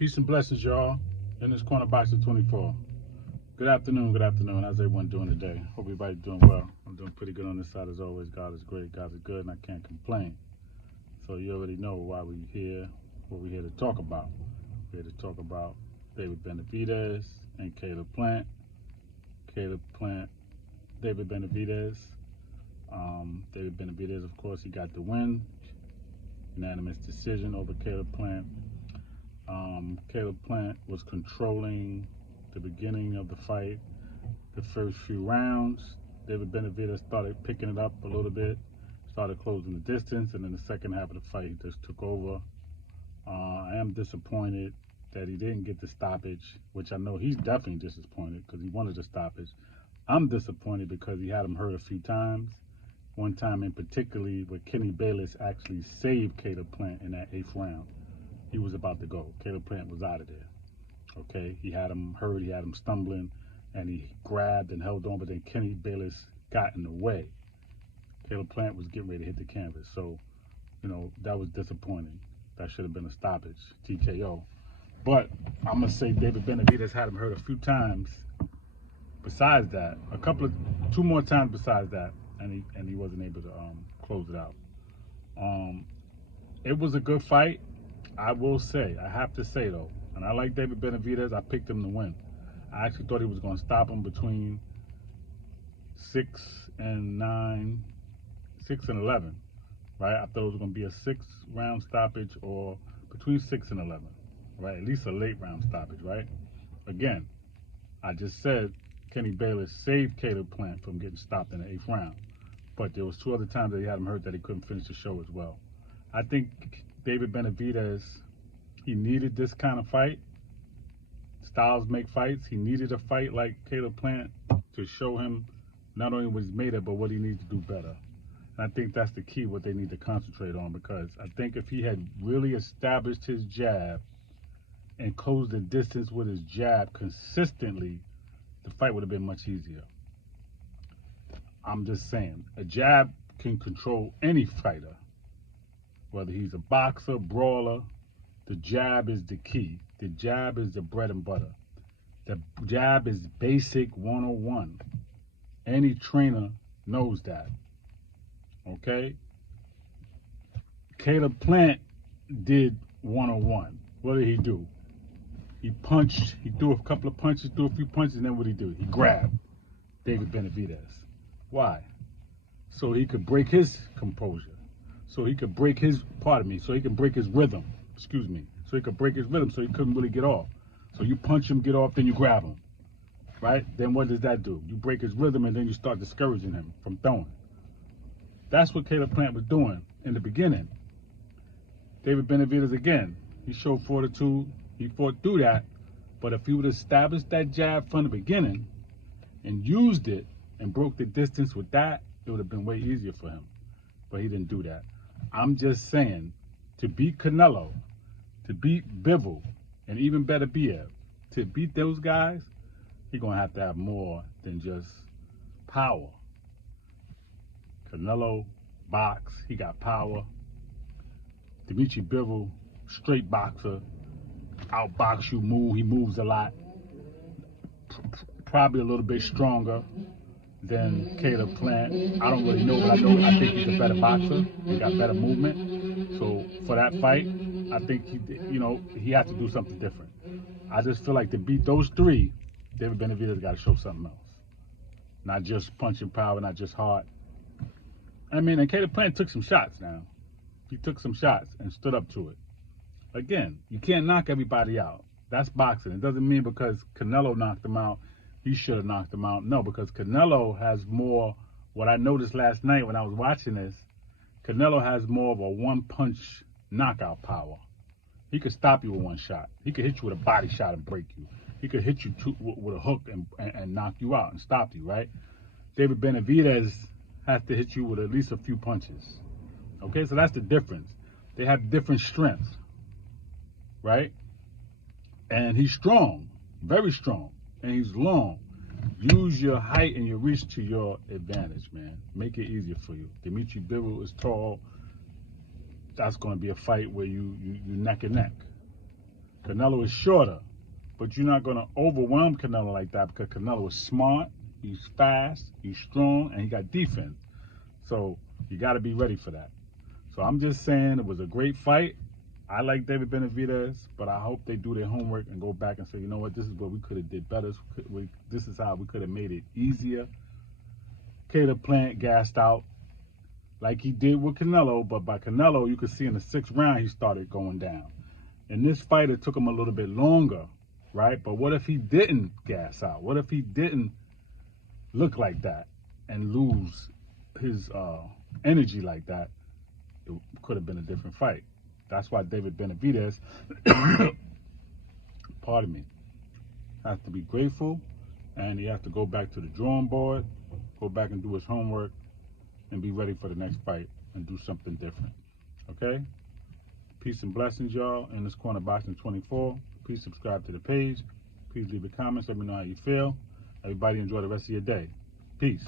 Peace and blessings, y'all. In this corner box of 24. Good afternoon, good afternoon. How's everyone doing today? Hope everybody's doing well. I'm doing pretty good on this side as always. God is great, God is good, and I can't complain. So you already know why we're here, what we're here to talk about. We're here to talk about David Benavidez and Caleb Plant. Caleb Plant, David Benavidez. David Benavidez, of course, he got the win. Unanimous decision over Caleb Plant. Caleb Plant was controlling the beginning of the fight, the first few rounds. David Benavidez started picking it up a little bit, started closing the distance, and in the second half of the fight, he just took over. I am disappointed that he didn't get the stoppage, which I know he's definitely disappointed because he wanted the stoppage. I'm disappointed because he had him hurt a few times. One time in particularly where Kenny Bayless actually saved Caleb Plant in that 8th round. He was about to go. Caleb Plant was out of there. Okay, he had him hurt, he had him stumbling, and he grabbed and held on, but then Kenny Bayless got in the way. Caleb Plant was getting ready to hit the canvas. So, that was disappointing. That should have been a stoppage, TKO. But I'm going to say David Benavidez had him hurt a few times. Besides that, two more times besides that, and he wasn't able to close it out. It was a good fight. I will say, I have to say though, and I like David Benavidez, I picked him to win. I actually thought he was going to stop him between 6 and 9, 6 and 11, right? I thought it was going to be a 6-round stoppage or between 6 and 11, right? At least a late round stoppage, right? Again, I just said Kenny Bayless saved Caleb Plant from getting stopped in the 8th round, but there was 2 other times that he had him hurt that he couldn't finish the show as well. I think David Benavidez, he needed this kind of fight. Styles make fights. He needed a fight like Caleb Plant to show him not only what he's made of, but what he needs to do better. And I think that's the key, what they need to concentrate on, because I think if he had really established his jab and closed the distance with his jab consistently, the fight would have been much easier. I'm just saying, a jab can control any fighter. Whether he's a boxer, brawler, the jab is the key. The jab is the bread and butter. The jab is basic 101. Any trainer knows that. Okay? Caleb Plant did 101. What did he do? He punched, he threw a couple of punches, threw a few punches, and then what did he do? He grabbed David Benavidez. Why? So he could break his composure. So he could break his, so he can break his rhythm, so he could break his rhythm so he couldn't really get off. So you punch him, get off, then you grab him, right? Then what does that do? You break his rhythm and then you start discouraging him from throwing. That's what Caleb Plant was doing in the beginning. David Benavidez, again, he showed fortitude, he fought through that, but if he would have established that jab from the beginning and used it and broke the distance with that, it would have been way easier for him. But he didn't do that. I'm just saying, to beat Canelo, to beat Bivol, and even better Biev, to beat those guys, he's going to have more than just power. Canelo, box, he got power. Dimitri Bivol, straight boxer, outbox you, he moves a lot. Probably a little bit stronger than Caleb Plant. I don't really know, but I think he's a better boxer. He got better movement. So for that fight, I think he had to do something different. I just feel like to beat those 3, David Benavidez got to show something else. Not just punching power, not just hard. I mean, and Caleb Plant took some shots now. He took some shots and stood up to it. Again, you can't knock everybody out. That's boxing. It doesn't mean because Canelo knocked him out, he should have knocked him out. No, because Canelo has more, what I noticed last night when I was watching this, Canelo has more of a one-punch knockout power. He could stop you with one shot. He could hit you with a body shot and break you. He could hit you with a hook and knock you out and stop you, right? David Benavidez has to hit you with at least a few punches. Okay, so that's the difference. They have different strengths, right? And he's strong, very strong. And he's long. Use your height and your reach to your advantage, man. Make it easier for you. Dimitri Bivol is tall. That's going to be a fight where you neck and neck. Canelo is shorter, but you're not going to overwhelm Canelo like that because Canelo is smart, he's fast, he's strong, and he got defense. So you got to be ready for that. So I'm just saying it was a great fight. I like David Benavidez, but I hope they do their homework and go back and say, you know what, this is what we could have did better. This is how we could have made it easier. Caleb Plant gassed out like he did with Canelo, but by Canelo, you could see in the 6th round he started going down. In this fight, it took him a little bit longer, right? But what if he didn't gas out? What if he didn't look like that and lose his energy like that? It could have been a different fight. That's why David Benavidez, pardon me, has to be grateful, and he has to go back to the drawing board, go back and do his homework, and be ready for the next fight and do something different. Okay? Peace and blessings, y'all. In this corner, boxing 24. Please subscribe to the page. Please leave a comment. Let me know how you feel. Everybody enjoy the rest of your day. Peace.